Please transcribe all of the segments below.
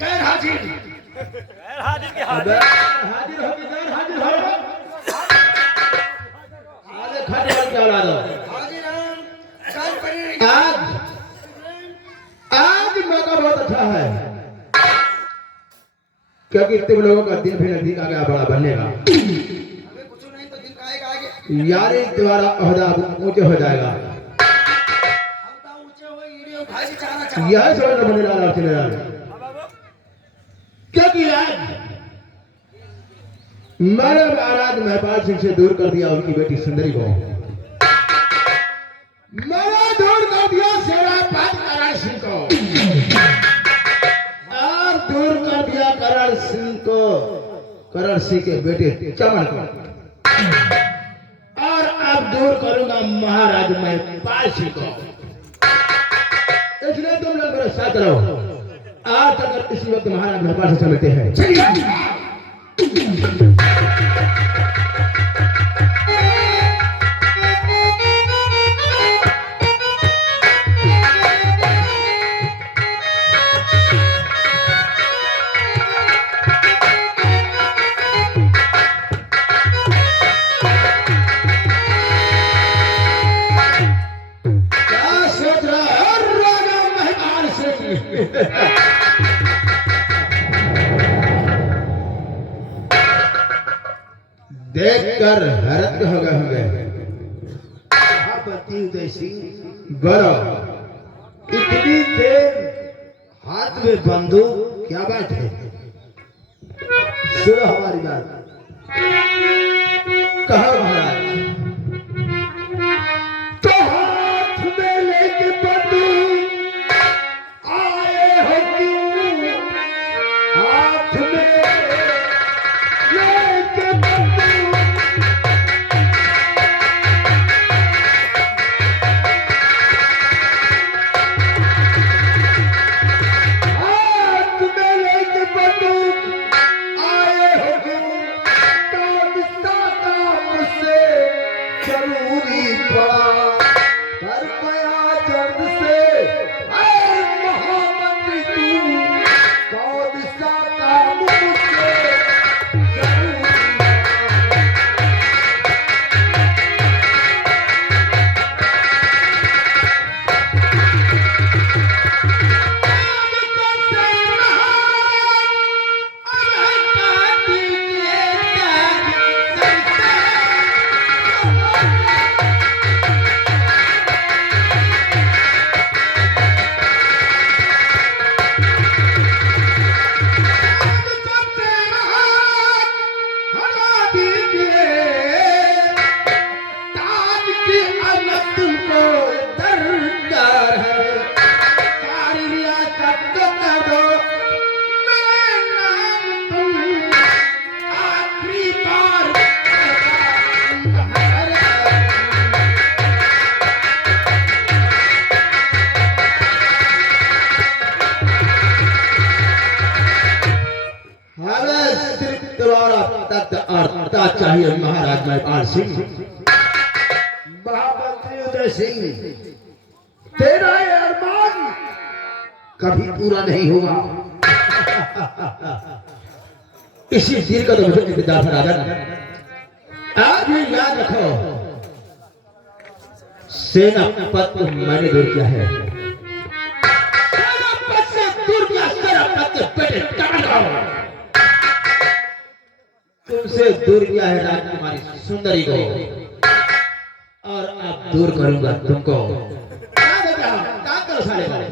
गैर हाजिर हाजिर की हाजिर हाजिर होगी गैर हाजिर हो आगे खड़े हो क्या औलाद हो हाजिर हम कान पर आज आज मौका बहुत अच्छा है क्योंकि तुम लोगों का दिन भी नजदीक आ गया बड़ा बनने का हमें कुछ नहीं तो दिन का आगे यारी तुम्हारा ओहदा ऊंचे हो जाएगा हम तो ऊंचे हो ईड़े उठाई के चाहना चाहते यह समझ बने लाल चले लाल क्योंकि आज मैंने महाराज महपाल सिंह से दूर कर दिया उनकी बेटी सुंदरी को मैंने दूर कर दिया सेनापति करण सिंह को और दूर कर दिया करण सिंह को करण सिंह के बेटे चमन को और अब दूर करूंगा महाराज महपाल सिंह को इसलिए तुम लोग मेरे साथ रहो आज तक इसी वक्त महाराज महपाल से मिलते हैं क्या सोच रहा है राजा महपाल सिंह देखकर हैरत हो गए महापति उदय सिंह बोलो इतनी देर हाथ में बंदूक क्या बात है सुनो हमारी बात कहो महाराज तो हाथ में लेके बंदूक आए हो क्यों हाथ में लेके बंदूक हाथ में लेके बंदूक आए हो क्यों कौन सा काम मुझसे जरूरी पड़ा कर पाया जल्द से ऐ महामंत्री तू कौन सा काम मुझसे जरूरी पड़ा हमें सिर्फ तुम्हारा तख्त और ताज चाहिए महाराज महपाल सिंह महामंत्री उदय सिंह तेरा ये अरमान कभी पूरा नहीं होगा इसी दिल का तो मुझे इंतजार था राजन आज भी याद रखो सेनापति मैंने दूर किया है सेनापति से दूर किया सेनापति के बेटे चमन तुमसे दूर किया है राजकुमारी सुंदरी को और अब दूर करूंगा तुमको क्या देता हूं? क्या करो साले वाले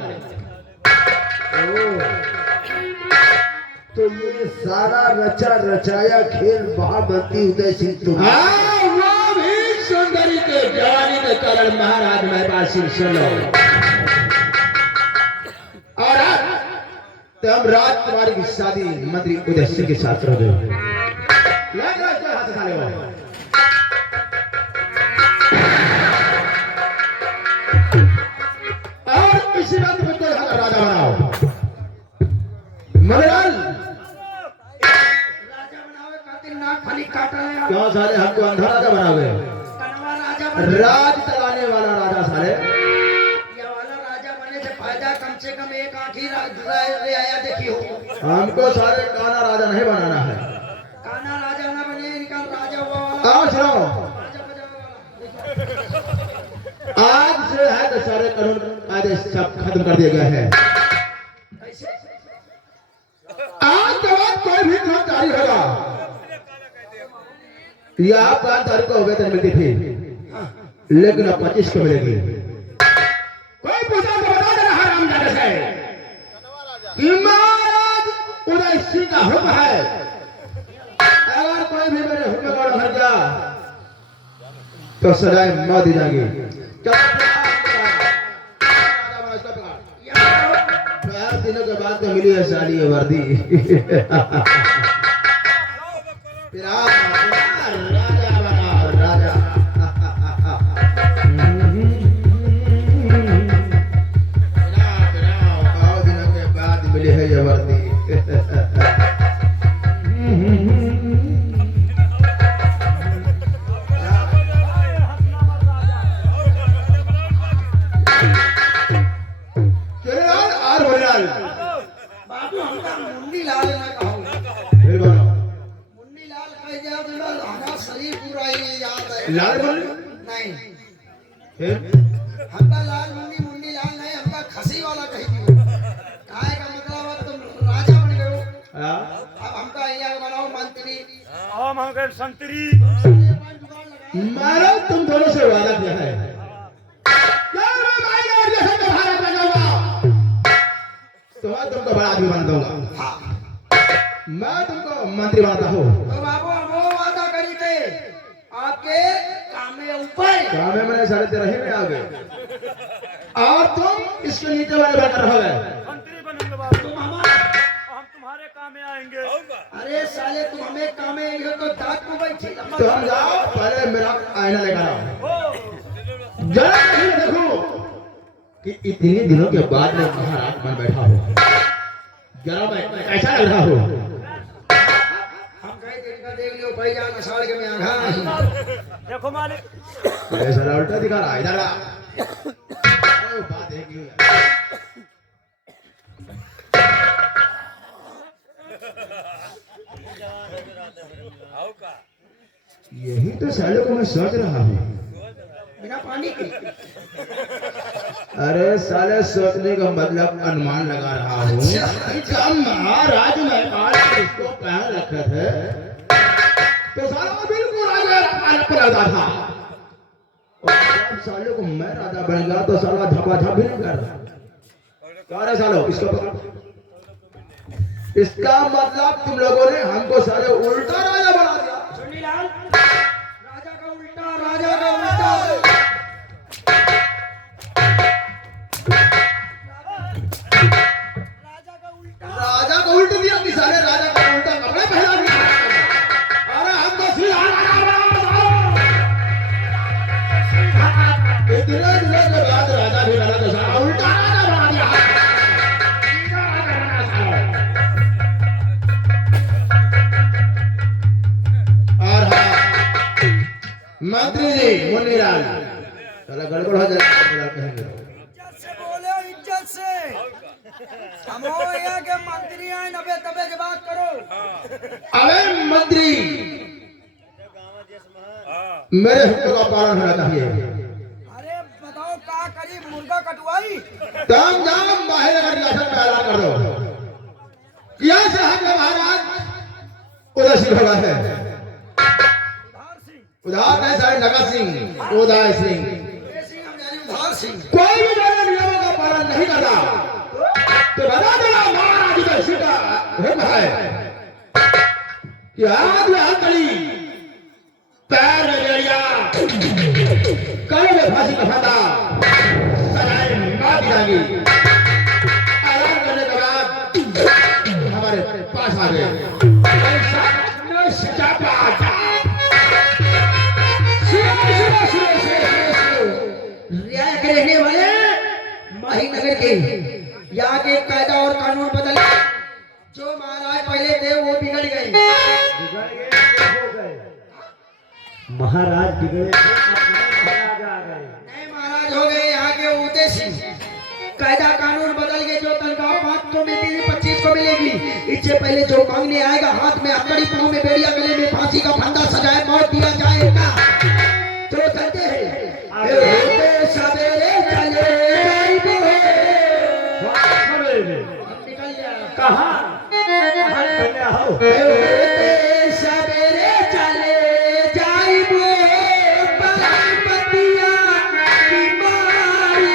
तो ये सारा रचा रचाया खेल महामंत्री उदय सिंह तुम हाँ वो भी सुंदरी के जवानी के कारण महाराज महपाल सिंह सुन लो और अब तो हम राजकुमारी की शादी मंत्री उदय सिंह के साथ कर दो हाथ साले वाले और इसी बात को तो राजा बनाओ मलयाल राजा बनावे खातिर नाक फली काटा है क्यों साले हमको अंधा राजा बनाओगे कनवा राजा बने राज चलाने वाला राजा साले ये वाला राजा बने से फायदा कम से कम एक आंख मंत्री ले आया देखियो। हमको सारे काना राजा नहीं बनाना है। काना राजा ना बने, इनका राजा हुआ वाला आओ सुनो, राजा बजाने वाला। आज से है तो सारे कानून आदेश सब खत्म कर दिया गया है। कैसे? आज के बाद कोई भी काम जारी होगा। या 5 तारीख को वेतन मिलती थी, लेकिन अब 25 को मिलेगी। कोई पूछा तो बता देना हरामजादे से कि महाराज उदय सिंह का हुक्म है, अगर कोई भी मेरे हुक्म का उल्लंघन किया तो सजाए मौत दी जाएगी। क्या 4 दिनों के बाद तो मिली है साली ये वर्दी। फिर आप राजा बना राजा। बहुत दिनों के बाद मिली है ये वर्दी। बाबू हमका मुन्नी लाल ना कहो। फिर बोलो मुन्नी लाल कह दिया तो हमारा शरीर पूरा ही याद है। लाल बोलो नहीं, फिर हमका लाल मुन्नी मुन्नी लाल नहीं, हमका खसी वाला कह दियो। काहे का मतलब है तुम राजा बन गए हो। हाँ अब हमका यहाँ बनाओ मंत्री। हम गए संतरी। मारो तुम दोनों से वादा किया है। क्या मैं भाई और जैसे तो भारत में जाऊंगा तो मैं तुमको बड़ा आदमी बना दूंगा। हाँ। मैं तुमको मंत्री बनाता हूँ। तो बाबू हम वो वादा करी थे आपके काम में ऊपर। काम में मैंने 13.5 में आ गए और तुम इसके नीचे वाले बनकर रहोगे। मंत्री बनेंगे बाबू, तुम हमारा, हम तुम्हारे काम में आएंगे। अरे साले तुम हमें काम में ये तो दांत को बैठी। तुम जाओ पहले मेरा आईना लेकर आओ, ओ, जरा कहीं देखो कि इतने दिनों के बाद मैं महाराज बन बैठा हूँ। जरा मैं कैसा लग रहा हूँ? हम कहीं दिन का देख लियो भाई जान अषाढ़ के में आघा। देखो मालिक, ऐसा उल्टा दिखा रहा है इधर आ। ओ, बात है कि यही तो सालों को मैं सोच रहा हूँ। बिना पानी के अरे साले सोचने का मतलब अनुमान लगा रहा हूँ। जब महाराज महल इसको पहन रखे थे तो साला बिल्कुल राजा राजा था। और जब सालों को मैं राजा बन गया तो साला झपाझप भी नहीं कर रहा। क्या रे सालों इसको पकड़। इसका मतलब तुम लोगों ने हमको साले उल्टा राजा बना दिया। चुन्नीलाल, राजा का उल्टा, राजा का उल्टा। राजा का उल्टा। राजा को उल्ट दिया कि साले राजा का उल्टा कपड़े पहना दिया। अरे हम तो सीधा राजा बना दिया। इतने दिनों के बाद राजा भी बना तो साला उल्टा राजा बना दिया। सीधा राजा बना साला। और हाँ मंत्री जी मुन्नीलाल साला गड़बड़ हो जाएगा कहेंगे। इज्जत से बोलो, इज्जत से। हम हो यहाँ के मंत्री हैं, नबे तबे के बात करो। अबे मंत्री मेरे हुक्म का पालन होना चाहिए। अरे बताओ का करी, मुर्गा कटवाई। तुम जाओ बाहर अगर रियासत में ऐलान कर दो यहाँ से हम महाराज उदय सिंह होगा है। उधार सिंह, उधार नहीं सारे नगर सिंह उदय सिंह। ये सिंह हम जाने उधार सिंह। कोई भी मेरे नियमों का पालन नहीं करता तो बता देना महाराज उदय सिंह का हुक्म है कि आज में हथकड़ी पैर में बेड़िया कल में फांसी का फंदा सजाए मार दी जाएगी। ऐलान करने के बाद हमारे पास आ गए। रियायत के रहने वाले माही नगर के यहाँ के कायदा और कानून बदल, जो महाराज पहले थे वो बिगड़ गए। महाराज बिगड़े महाराज आ गए। नए महाराज हो गए यहाँ के उदय सिंह। कायदा कानून बदल के जो तनख्वाह 5 को मिलेगी, 25 को मिलेगी। इससे पहले जो मांगने आएगा हाथ में हथकड़ी, पाँव में बेड़िया, गले में फांसी का फंदा सजाए मौत दिया जाएगा। तो चलते हैं सवेरे चले निकल गया कहाँ सवेरे चले जाइबो पतिया बीमारी।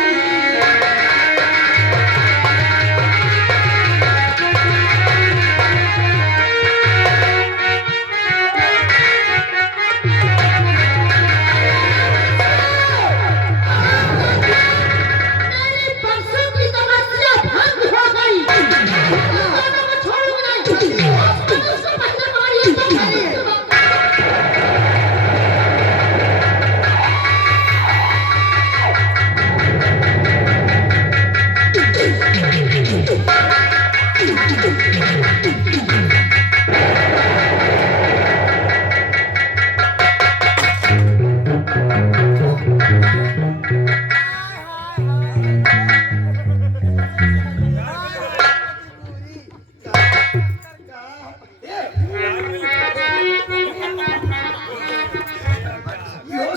मेरी परसों की तपस्या भंग हो गई। दोनों को छोड़ूंगा नहीं। उसको पहले मारिए तो मारिए।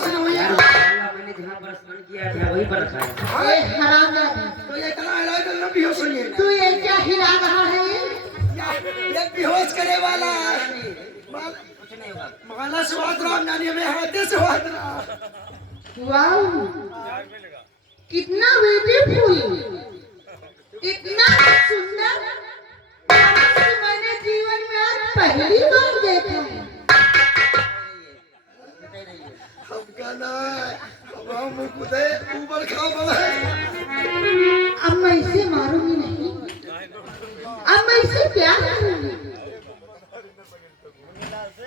मैंने जहाँ पर स्नान किया था वहीं पर रखा है। ए हरामजादी, तो ये कला इलाज में बेहोश होइए तू ये क्या हिला रहा है? ये बेहोश करे वाला कुछ नहीं होगा। माला से बात रहा नानी में हाथे से बात रहा। वाओ, कितना ब्यूटीफुल, इतना सुंदर मनुष्य मैंने जीवन में आज पहली बार देखा है। हम कहना हम मुकुदे ऊपर खा बड़ा। अब मैं इसे मारूंगी नहीं, अब मैं इसे प्यार करूंगी।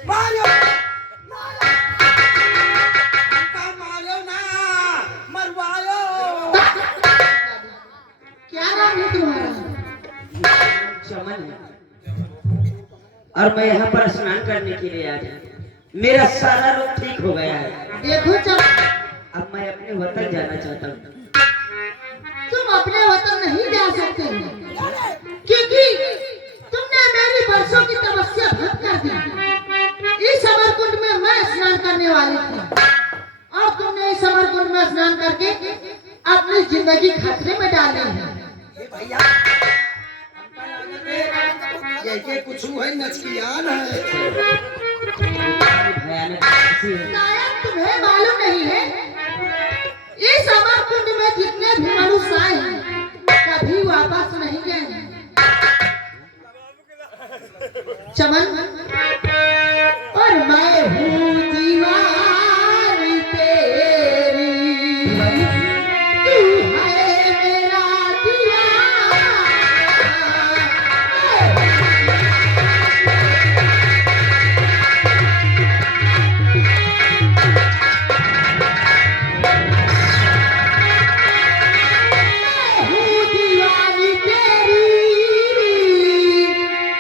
मारो हमका मारो ना मरवाओ। क्या नाम है तुम्हारा? चमन है। और मैं यहाँ पर स्नान करने के लिए आया। मेरा सारा रोग ठीक हो गया है। देखो चल, अब मैं अपने वतन जाना चाहता हूँ। तुम अपने वतन नहीं जा सकते क्योंकि तुमने मेरी वर्षों की तपस्या भंग कर दी। इस अमरकुंड में मैं स्नान करने वाली थी और तुमने इस अमरकुंड में स्नान करके अपनी जिंदगी खतरे में डाली है। ये भैया हमका लागत है ये कुछ है नचकियान है। भयानक ऐसी है। शायद तुम्हें मालूम नहीं है, इस अमरकुंड में जितने भी मनुष्य आए हैं कभी वापस नहीं गए। चमन, और मैं हूँ दीवानी तेरी, तू है मेरा दीवाना। मैं हूँ दीवानी तेरी,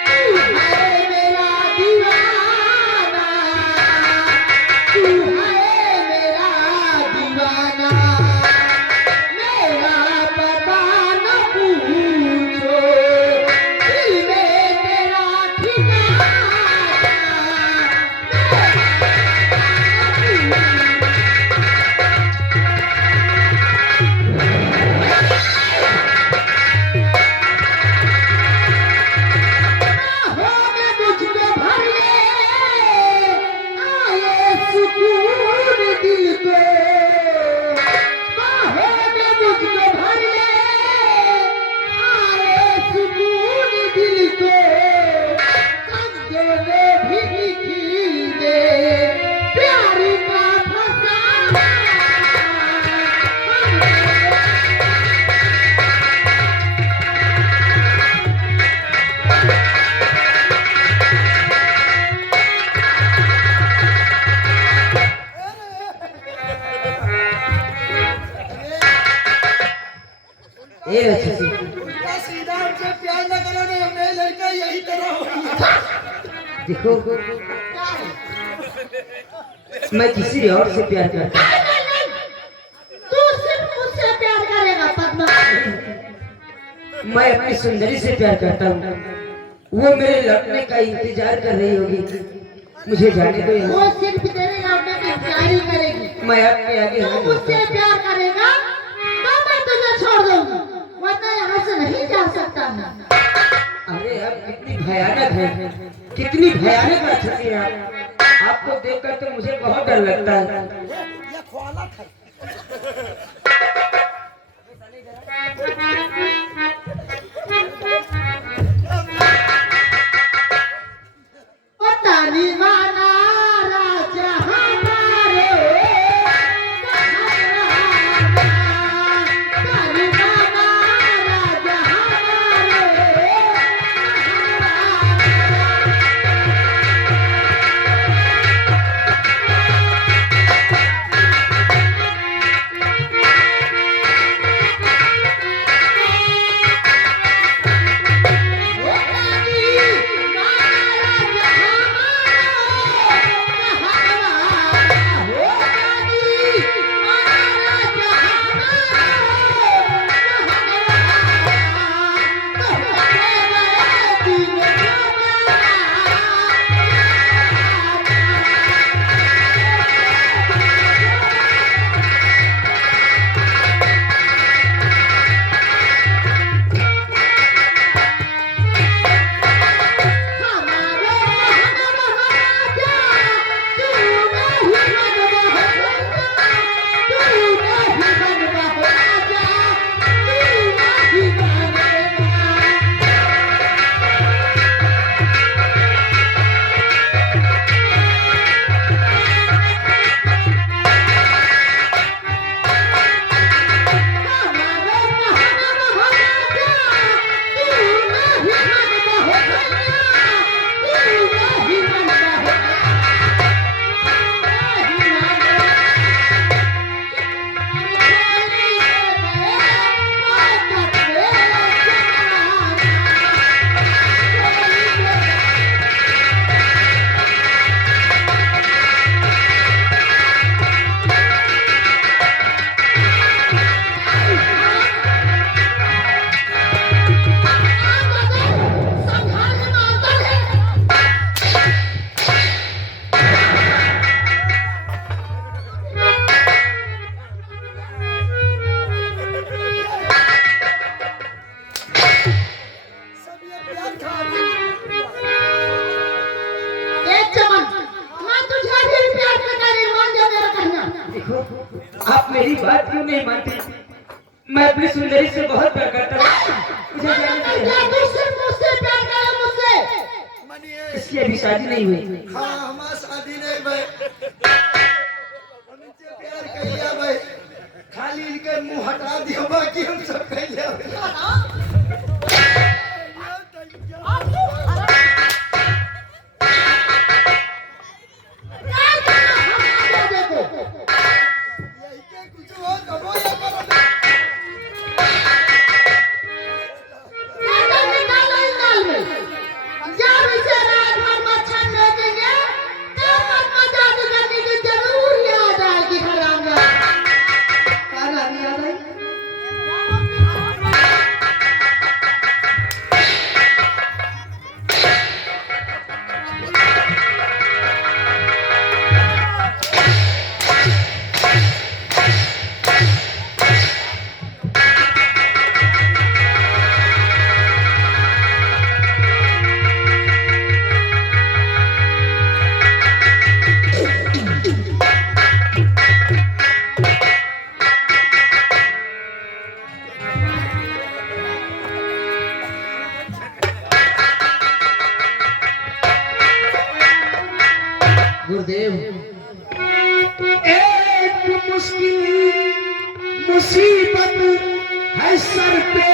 तू है मेरा दीवाना, तू है मेरा दीवाना। मेरा पता न पूछो, दिल में तेरा ठिकाना। बाहों में मुझको भर ले, आए सुकून दिल को। बाहों में मुझको भर ले, आए सुकून दिल को। कंधों में भी लिखी दे प्यार का फसाना। ए राक्षसी, उल्टा सीधा हमसे प्यार न करो नहीं हमें लड़का यही तरह होगी। देखो मैं किसी और से प्यार करता हूँ। नहीं, तू सिर्फ मुझसे प्यार करेगा पद्मा। मैं अपनी सुंदरी से प्यार करता हूँ, वो मेरे लौटने का इंतजार कर रही होगी। मुझे जाने दो यहाँ। वो सिर्फ तेरे लौटने की इंतजार ही करेगी। मैं आपके आगे तू हाथ मुझसे जोड़ता प्यार करेगा तो मैं तुझे छोड़ दूंगी, वरना यहाँ से नहीं जा सकता मैं। हूँ। अरे आप कितनी भयानक है, कितनी भयानक राक्षसी है आप। आपको देखकर तो मुझे बहुत डर लगता है। तानी माना राजा हमारे, तानी माना राजा हमारे। आप मेरी बात क्यों नहीं मानते? मैं अपनी सुंदरी से बहुत प्यार करता हूँ। मुझे जाने दीजिए। इसकी अभी शादी नहीं हुई। हाँ हमारा शादी नहीं भाई, हम इनसे प्यार करिया भाई, खाली इनके मुंह हटा दियो, बाकी हम सब करिया। गुरुदेव, एक मुश्किल मुसीबत है सर पे